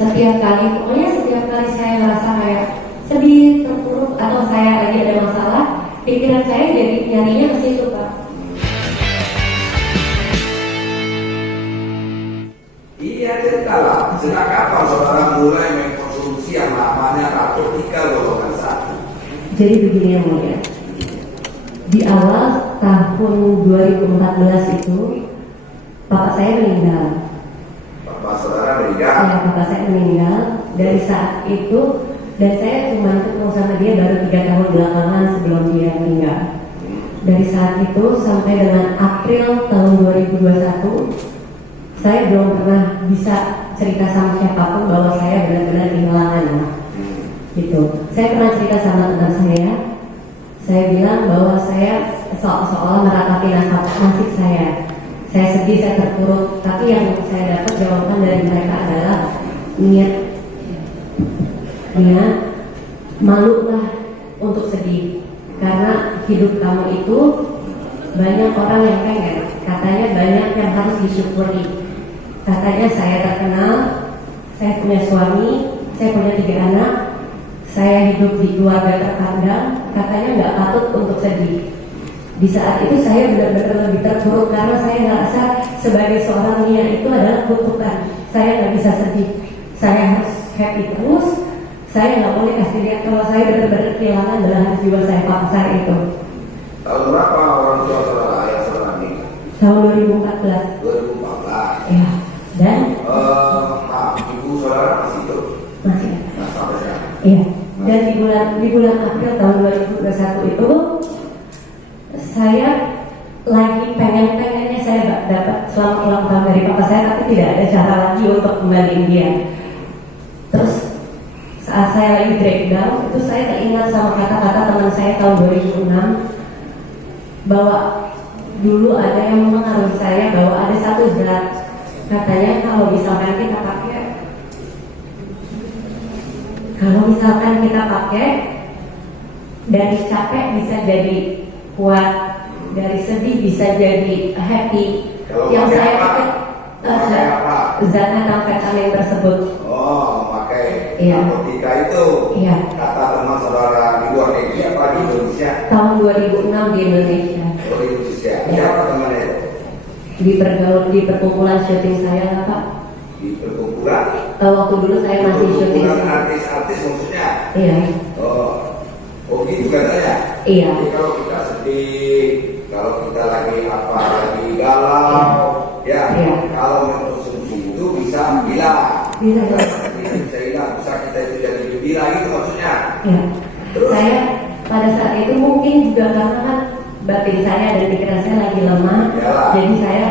Setiap kali, pokoknya setiap kali saya merasa kayak sedih, terpuruk, atau saya lagi ada masalah, pikiran saya jadi nyarinya ke situ, Pak. Iya, ceritalah. Sejak kapan saudara mulai mengkonsumsi yang namanya narkotika golongan 1? Jadi begini yang mulia, di awal tahun 2014 itu bapak saya meninggal. Bapak saudara meninggal. Ya, bapak saya meninggal. Dari saat itu, dan saya cuma ketemu sama dia baru 3 tahun belakangan sebelum dia meninggal. Dari saat itu sampai dengan April tahun 2021, saya belum pernah bisa cerita sama siapapun bahwa saya benar-benar kehilangan anak. Gitu. Saya pernah cerita sama teman saya bilang bahwa saya seolah meratapi nasib saya. Saya sedih, saya terpuruk, tapi yang saya dapat jawaban dari mereka adalah niat malulah untuk sedih, karena hidup kamu itu banyak orang yang pengen, katanya banyak yang harus disyukuri. Katanya saya terkenal, saya punya suami, saya punya 3 anak, saya hidup di keluarga terkandang, katanya nggak patut untuk sedih. Di saat itu saya benar-benar lebih terpuruk karena saya ngerasa sebagai seorang Nia itu adalah kutukan. Saya nggak bisa sedih, saya harus happy terus. Saya nggak boleh kasih lihat kalau saya benar-benar kehilangan belahan jiwa saya, papa saya itu. Tahun berapa orang tua saudara ayah saudara meninggal? Tahun 2014. 2014. Ya. Dan ibu saudara masih hidup? masih. Nah, sampai sekarang. Iya. Dan di bulan April tahun 2021 itu saya lagi pengennya saya dapat selamat ulang tahun dari papa saya, tapi tidak ada cara lagi untuk kembaliin dia. Terus saat saya lagi breakdown itu saya teringat sama kata-kata teman saya tahun 2006 bahwa dulu ada yang mengaruhi saya bahwa ada satu zat, katanya kalau misalkan kita pakai dari capek bisa jadi kuat, dari sedih bisa jadi happy. Kalau yang pakai saya apa? Pakai apa? zat metamfetamin tersebut. Oh, memakai Iya. narkotika itu. Iya. Kata teman saudara di luar negeri apa di Indonesia? Tahun 2006 di Indonesia. Oh, di Indonesia. Iya. Siapa temannya itu? Di perkumpulan syuting saya lah, Pak. Di perkumpulan? Waktu dulu saya masih syuting. Perkumpulan artis-artis maksudnya? Iya. Oh gitu katanya? Iya. Jadi kalau kita sedih, kalau kita lagi galau, ya, Iya. kalau mengkonsumsi itu bisa hilang. Bisa hilang, bisa kita itu jadi gembira gitu maksudnya. Iya. Terus? Saya pada saat itu mungkin juga karena kan batin saya dan pikiran saya lagi lemah, Yalah. jadi saya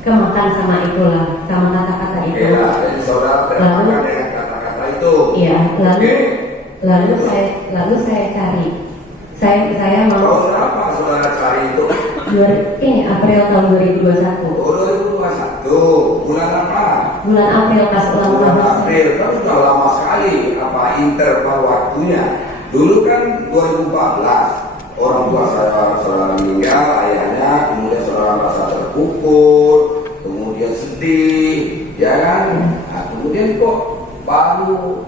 kemakan sama itulah, sama kata-kata itu. Iya, jadi saudara termakan dengan kata-kata itu. Iya. Oke. Lalu saya cari. Saya mau Tahun berapa saudara cari itu? ini April tahun 2021. Oh, 2021. Bulan apa? Bulan April pas ulang Bulan tahun. April. Kan sudah lama sekali apa interval waktunya. Dulu kan 2014 orang tua saudara meninggal, ayahnya, kemudian saudara merasa terpukul, kemudian sedih, ya kan? Nah, kemudian kok baru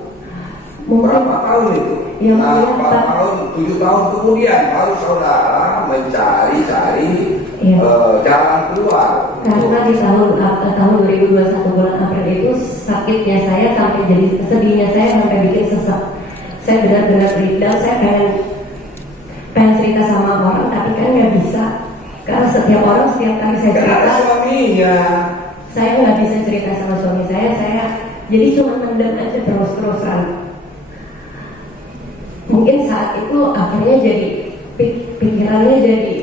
berapa tahun itu? Ya, Nah, mungkin 4 tahun, 7 tahun kemudian baru saudara mencari-cari Iya. jalan keluar. Karena di tahun 2021 bulan April itu sakitnya saya sampai jadi sedihnya saya sampai bikin sesek. Saya benar-benar breakdown. Saya pengen cerita sama orang, tapi kan nggak bisa. Karena setiap orang setiap kali saya Kan ada cerita, suaminya. saya nggak bisa cerita sama suami saya. Jadi cuma mendem aja terus-terusan. Mungkin saat itu akhirnya jadi pikirannya jadi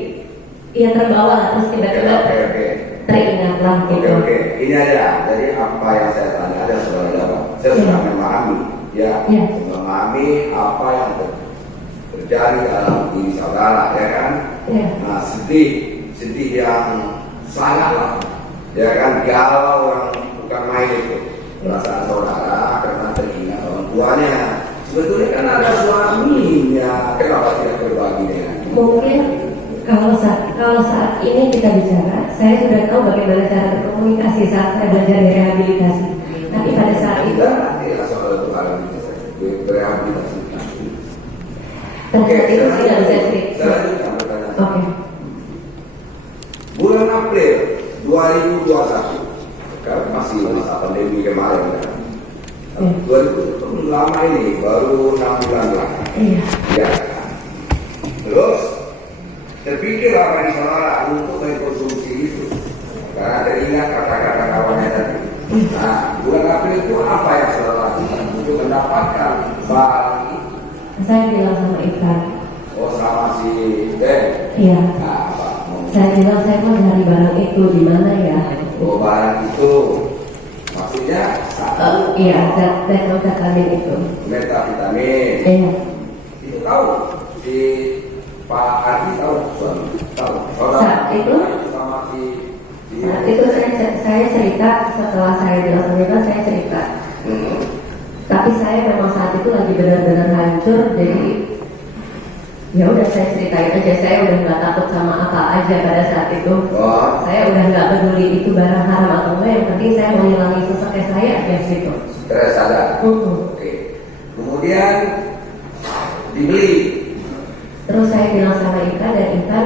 ya terbawa lah, terus tiba-tiba Oke. teringatlah gitu. Oke. Ini aja. Jadi apa yang saya tanya ada saudara jawab. Saya sudah memahami, ya, Iya. memahami apa yang terjadi dalam diri saudara, ya kan? Iya. Nah, sedih yang sangat lah, ya kan? Galau yang bukan main itu. Perasaan saudara karena teringat orang tuanya. Sebetulnya kan ada suaminya, kenapa tidak berbagi dengan dia? Mungkin kalau saat ini kita bicara, saya sudah tahu bagaimana cara berkomunikasi saat saya belajar di rehabilitasi. Tapi pada saat itu saya nggak bisa cerita. Saya lanjutkan pertanyaan. Oke. Bulan April 2021, kan masih masa pandemi kemarin kan. 2000 lama ini baru 6 bulan lah. Iya. Ya. Terus terpikir apa di saudara untuk mengkonsumsi itu, karena teringat kata-kata kawannya tadi. Nah, bulan April itu apa yang saudara lakukan untuk mendapatkan barang itu? Saya bilang sama Ikan. Oh, sama si Ben. Iya. Nah, apa? Saya bilang saya mau cari barang itu di mana ya? Oh, barang itu maksudnya satu. Iya, metavitamin itu. Metavitamin. Iya. Itu tahu si Pak Adi tahu suami tahu. Saat itu? Sama si Saat itu saya cerita setelah saya bilang sama Ikan, saya cerita. Tapi saya memang saat itu lagi benar-benar hancur, jadi ya udah saya ceritain aja. Saya udah nggak takut sama apa aja pada saat itu. Oh, Saya udah nggak peduli itu barang haram atau enggak. Yang penting saya mau ngilangin sesaknya saya aja gitu. stres ada. Oke. Kemudian dibeli. Terus saya bilang sama Ikan, dan Ikan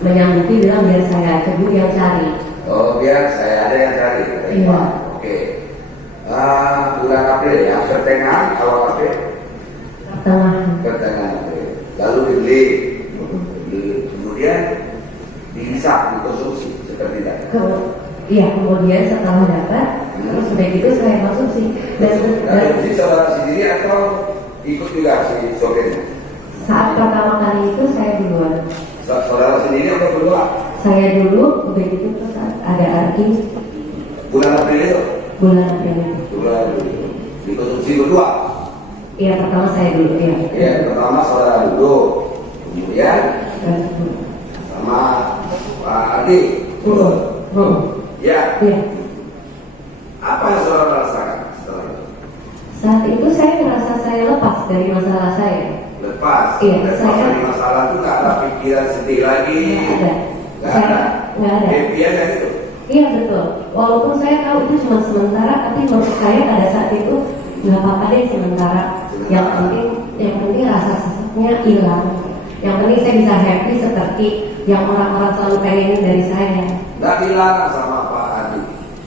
menyanggupi bilang biar saya cebu yang cari. Oh, biar saya ada yang cari. Iya. Oke. Bulan April ya, pertengahan awal April. Pertengahan April. Lalu dibeli. Kemudian dihisap, dikonsumsi seperti tadi. Iya, kemudian setelah dapat, terus udah gitu saya konsumsi. Dan Konsumsi saudara sendiri atau ikut juga si sopirnya? saat pertama kali itu saya duluan. Saudara sendiri atau berdua? Saya dulu, udah gitu terus ada Arki Bulan April itu? bulan April itu. Bulan dikonsumsi berdua? Iya, pertama saya dulu, iya. Ya, pertama saudara dulu, kemudian sama Pak Adi. Ya, Iya. apa yang saudara rasakan setelah itu? Saat itu saya merasa saya lepas dari masalah saya. Lepas, Iya, lepas saya- dari masalah itu nggak ada pikiran sedih lagi. Nggak ada. Nggak Saya- ada. nggak ada. Happy aja gitu. Iya betul. Walaupun saya tahu itu cuma sementara, tapi menurut saya pada saat itu nggak apa-apa deh sementara. Yang penting rasa sesaknya hilang. Yang penting saya bisa happy seperti yang orang-orang selalu pengenin dari saya. Nggak dilarang sama Pak Adi.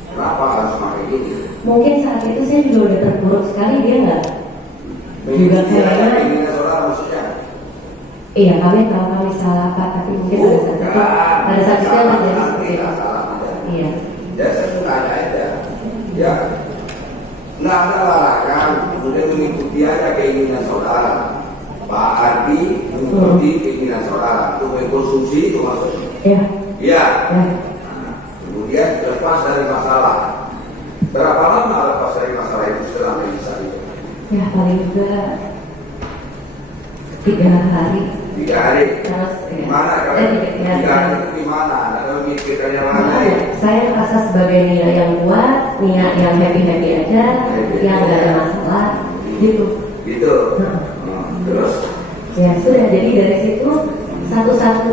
Kenapa harus pakai gini? Mungkin saat itu saya juga udah terpuruk sekali, dia nggak juga kayaknya. Ini saudara maksudnya. Iya, kami tahu kami salah apa, tapi mungkin pada saat itu yang terjadi seperti itu. Iya. Ya saya tuh tanya aja. Ya, nggak ada larangan. Kemudian mengikuti aja keinginan saudara. Pak Adi mengikuti keinginan saudara untuk mengkonsumsi itu maksudnya. Iya. Iya. Ya. Kemudian lepas dari masalah. Berapa lama lepas dari masalah itu setelah bisa itu? Ya paling juga 3 hari. 3 hari. Terus ya. Gimana kalau 3 hari itu gimana? Ada memikirkan yang lain? Saya merasa sebagai Nia yang kuat, Nia yang happy-happy aja, yang gak ada masalah, gitu. Gitu. Terus? Ya sudah, jadi dari situ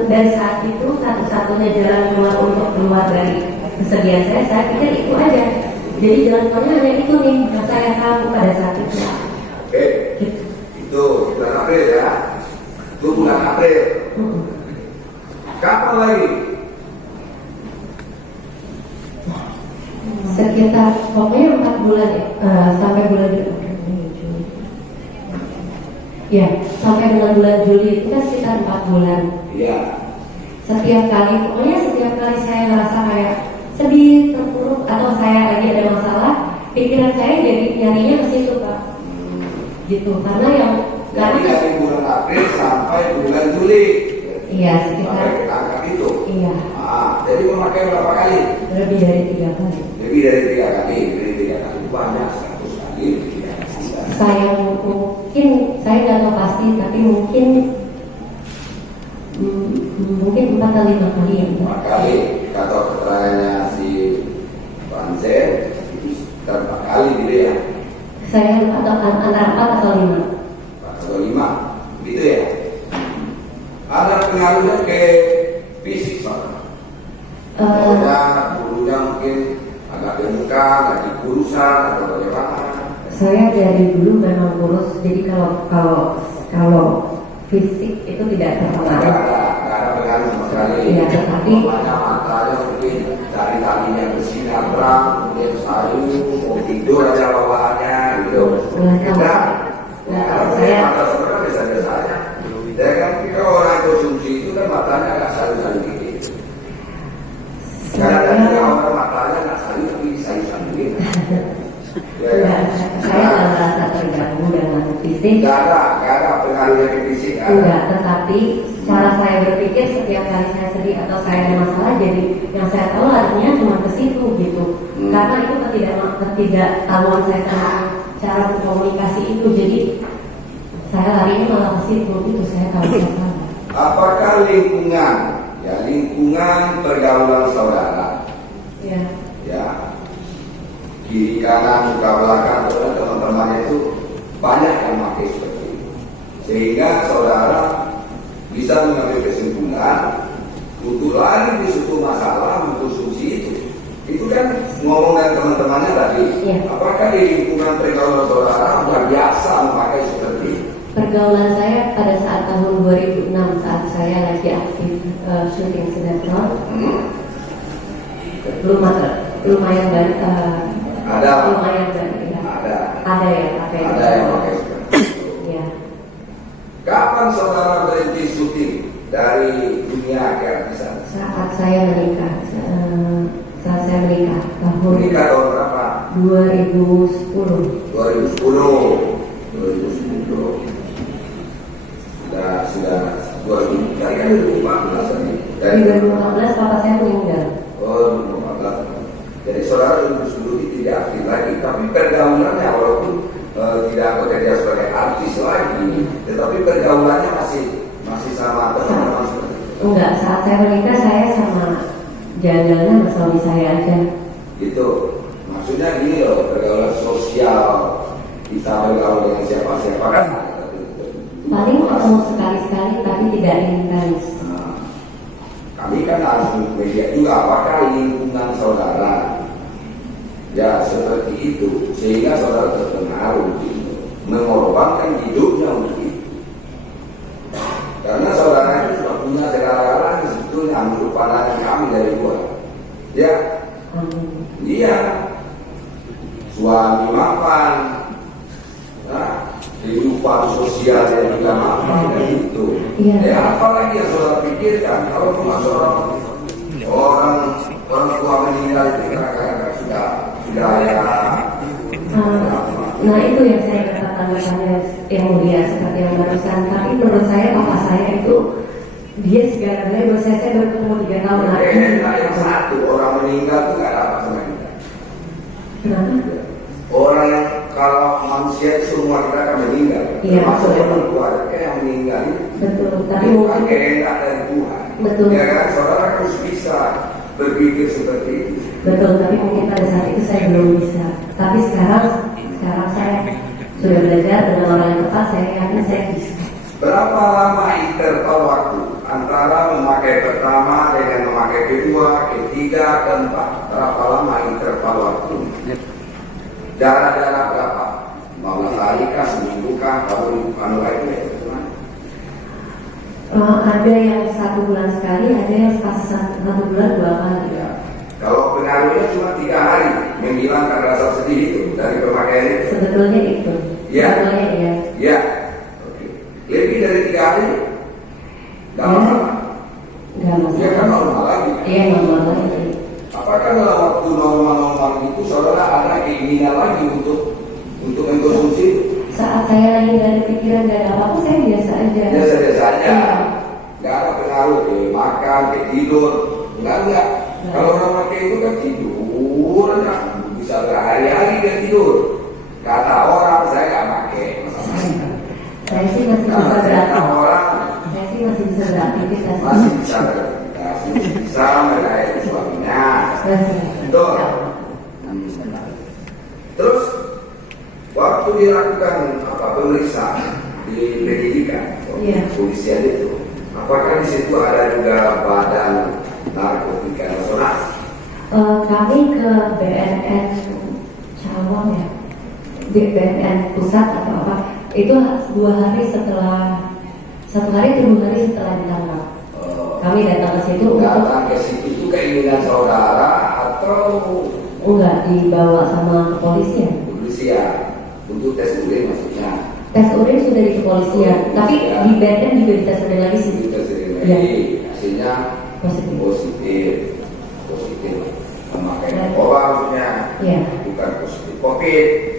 dari saat itu satu-satunya jalan keluar untuk keluar dari kesedihan saya pikir itu aja. Jadi jalan keluarnya hanya itu nih, yang saya tahu pada saat itu. Oke. Gitu. Itu bulan April ya. Itu bulan April. Kapan lagi? Sekitar pokoknya 4 bulan ya, sampai bulan Juli. Ya, sampai dengan bulan Juli itu kan sekitar 4 bulan. Iya. Setiap kali saya ngerasa kayak sedih, terpuruk, atau saya lagi ada masalah, pikiran saya jadi nyarinya ke situ Pak. Gitu, karena Jadi dari bulan April sampai bulan Juli. iya Sampai sekitar kita angkat itu. iya Jadi memakai berapa kali? lebih dari 3 kali. Lebih dari 3 kali. Lebih dari 3 kali. Banyak 100 kali. Saya mungkin saya nggak tahu pasti, tapi mungkin 4 atau 5 kali ya. 4 kali. Kata keterangannya si Banzer itu sekitar 4 kali gitu ya. Saya lupa antara 4 atau 5. 4 atau 5 gitu ya. Ada pengaruhnya ke fisik soalnya. Bulunya mungkin agak gemukang, lagi kurusan atau bagaimana? Saya dari dulu memang kurus, jadi kalau fisik itu tidak Nggak terpengaruh. ada pengaruh sama sekali. Iya, tetapi Makanya matanya mungkin dari tadinya bersinar terang, kemudian sayu, mau tidur aja bawaannya gitu. Enggak. Kalau saya mata saudara biasa-biasa aja. Ya kan, kalau orang konsumsi itu kan matanya nggak sayu-sayu gitu. Kadang-kadang juga orang matanya nggak sayu tapi sayu-sayu gitu. Ya, enggak, kan? saya nggak merasa terganggu dengan fisik. Nggak ada pengaruhnya ke fisik. Enggak, tetapi cara saya berpikir setiap kali saya sedih atau saya ada masalah, jadi yang saya tahu artinya cuma ke situ gitu. Karena itu ketidaktahuan saya tentang cara berkomunikasi itu, jadi saya larinya malah ke situ, itu saya tahu apa. Apakah lingkungan, ya lingkungan pergaulan saudara, Ya, ya kiri kanan muka belakang teman-temannya itu banyak yang pakai seperti itu, sehingga saudara bisa mengambil kesimpulan untuk lari di suatu masalah mengkonsumsi itu kan ngomong dengan teman-temannya tadi. Ya. Apakah di lingkungan pergaulan saudara luar biasa memakai seperti itu? pergaulan saya pada saat tahun 2006 saat saya lagi aktif syuting sinetron, lumayan banyak, Ada. lumayan banyak ya. Ada Ya pakai yang pakai seperti itu. ya. Kapan saudara berhenti syuting dari dunia keartisan? Saat saya menikah, tahun Menikah tahun berapa? 2010. 2010. Sudah 2000 kali kan 2014 tadi. Di 2014 papa saya meninggal. Oh, 2014. Jadi saudara 2010 itu tidak aktif lagi, tapi pergaulannya walaupun tidak bekerja sebagai artis lagi, tetapi pergaulannya masih sama teman-teman seperti itu. Enggak, saat saya menikah saya sama jalan-jalan sama suami saya aja. Gitu. Maksudnya gini loh, pergaulan sosial, kita bergaul dengan siapa-siapa kan. Paling ketemu sekali-sekali tapi tidak intens. Nah, kami kan harus melihat juga apakah lingkungan saudara ya seperti itu sehingga saudara terpengaruh gitu, mengorbankan hidupnya untuk itu. Karena saudara itu sudah punya segala-galanya sebetulnya menurut pandangan kami dari luar. Ya, iya, suami mapan, nah, kehidupan sosial yang juga mapan itu. Iya. Ya apalagi yang saudara pikirkan kalau cuma orang tua meninggal itu kadang-kadang sudah ya. Nah itu yang saya katakan misalnya yang mulia seperti yang barusan. Tapi menurut saya papa saya itu dia segalanya buat saya bertemu 3 tahun lagi. Yang satu orang meninggal itu nggak ada apa sama kita. Kenapa? Orang yang kalau manusia itu semua kita akan meninggal. Iya, Termasuk betul. orang keluarga yang meninggal itu. Betul. Tapi Bukan mungkin kehendak dari Tuhan. Betul. Ya kan, saudara harus bisa berpikir seperti itu. betul. Tapi mungkin pada saat itu saya belum bisa. Tapi sekarang saya sudah belajar dengan orang yang tepat. Saya yakin saya bisa. Berapa lama interval waktu antara memakai pertama dengan memakai kedua, ketiga, keempat? Berapa lama interval waktu? Jarak-jarak berapa? 15 hari kah, seminggu kah, kalau itu ya? Ada yang 1 bulan sekali, ada yang pas 1 bulan 2 kali. Ya. Kalau pengaruhnya cuma 3 hari menghilangkan rasa sedih itu dari pemakaian itu. Sebetulnya itu. Ya. Sebetulnya iya. Ya. Oke. Lebih dari 3 hari nggak Ya. masalah. Nggak Ya kan masalah. normal lagi. Iya normal lagi. Apakah dalam waktu normal-normal itu saudara ada keinginan lagi untuk mengkonsumsi? Saat saya lagi nggak ada pikiran dan apa-apa, saya biasa aja. Biasa-biasa aja. Iya. Nggak ada pengaruh ke makan, ke tidur. Enggak. Nggak. Kalau orang pakai itu kan tidur aja. Bisa berhari-hari dia tidur. Kata orang saya nggak pakai. Saya sih masih bisa Kata beraktivitas. orang Saya sih masih bisa beraktivitas. masih bisa beraktivitas, masih bisa melayani suaminya. Masih. Betul. Terus waktu dilakukan pemeriksaan di pendidikan Iya. polisian itu, apakah di situ ada juga badan narkotika nasional? Kami ke BNN Cawang ya, BNN pusat atau apa? Itu 2 hari setelah 1 hari atau 2 hari setelah ditangkap. Kami datang ke situ untuk Datang ke situ itu keinginan saudara atau enggak dibawa sama kepolisian. kepolisian untuk tes urin maksudnya? Tes urin sudah di kepolisian, tapi di BNN juga dites urin lagi sih. Tes urin Iya. lagi, hasilnya Positif. positif, pemakaian narkoba maksudnya, Iya. bukan positif COVID.